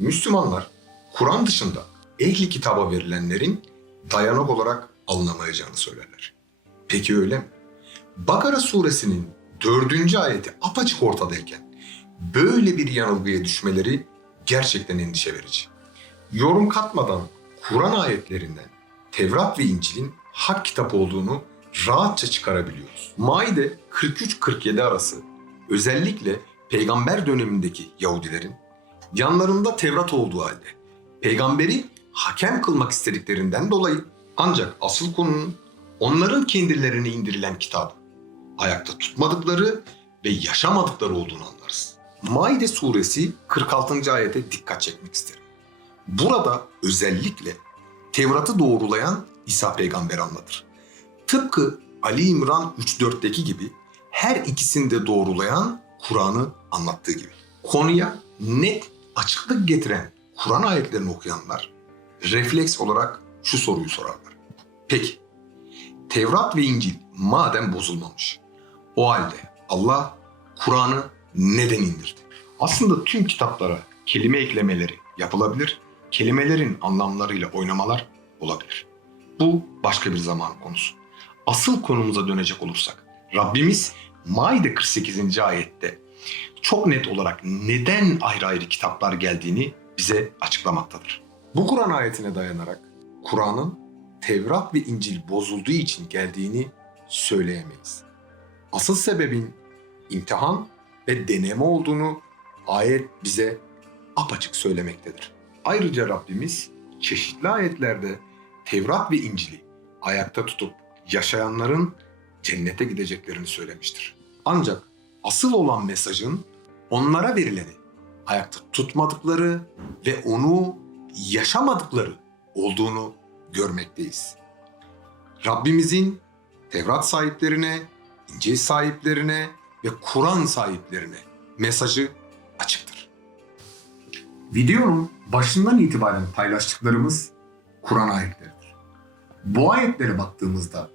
Müslümanlar Kur'an dışında ehli kitaba verilenlerin dayanak olarak alınamayacağını söylerler. Peki öyle mi? Bakara suresinin dördüncü ayeti apaçık ortadayken böyle bir yanılgıya düşmeleri gerçekten endişe verici. Yorum katmadan Kur'an ayetlerinden Tevrat ve İncil'in hak kitap olduğunu rahatça çıkarabiliyoruz. Maide 43-47 arası özellikle peygamber dönemindeki Yahudilerin yanlarında Tevrat olduğu halde peygamberi hakem kılmak istediklerinden dolayı ancak asıl konunun onların kendilerine indirilen kitabı ayakta tutmadıkları ve yaşamadıkları olduğunu anlarız. Maide suresi 46. ayete dikkat çekmek isterim. Burada özellikle Tevrat'ı doğrulayan İsa peygamber anlatır. Tıpkı Ali İmran 3.4'teki gibi her ikisini de doğrulayan Kur'an'ı anlattığı gibi. Konuya net açıklık getiren Kur'an ayetlerini okuyanlar refleks olarak şu soruyu sorarlar. Peki, Tevrat ve İncil madem bozulmamış, o halde Allah Kur'an'ı neden indirdi? Aslında tüm kitaplara kelime eklemeleri yapılabilir, kelimelerin anlamlarıyla oynamalar olabilir. Bu başka bir zaman konusu. Asıl konumuza dönecek olursak, Rabbimiz Maide 48. ayette çok net olarak neden ayrı ayrı kitaplar geldiğini bize açıklamaktadır. Bu Kur'an ayetine dayanarak Kur'an'ın Tevrat ve İncil bozulduğu için geldiğini söyleyemeyiz. Asıl sebebin imtihan ve deneme olduğunu ayet bize apaçık söylemektedir. Ayrıca Rabbimiz çeşitli ayetlerde Tevrat ve İncil'i ayakta tutup yaşayanların cennete gideceklerini söylemiştir. Ancak asıl olan mesajın onlara verileni ayakta tutmadıkları ve onu yaşamadıkları olduğunu görmekteyiz. Rabbimizin Tevrat sahiplerine, İncil sahiplerine ve Kur'an sahiplerine mesajı açıktır. Videonun başından itibaren paylaştıklarımız Kur'an ayetleridir. Bu ayetlere baktığımızda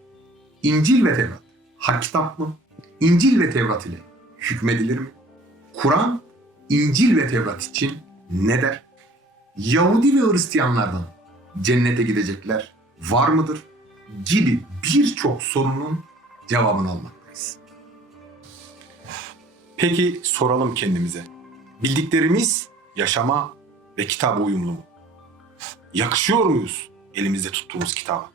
İncil ve Tevrat hak kitap mı? İncil ve Tevrat ile hükmedilir mi? Kur'an İncil ve Tevrat için ne der? Yahudi ve Hristiyanlardan cennete gidecekler var mıdır? Gibi birçok sorunun cevabını almaktayız. Peki soralım kendimize. Bildiklerimiz yaşama ve kitaba uyumlu mu? Yakışıyor muyuz elimizde tuttuğumuz kitaba?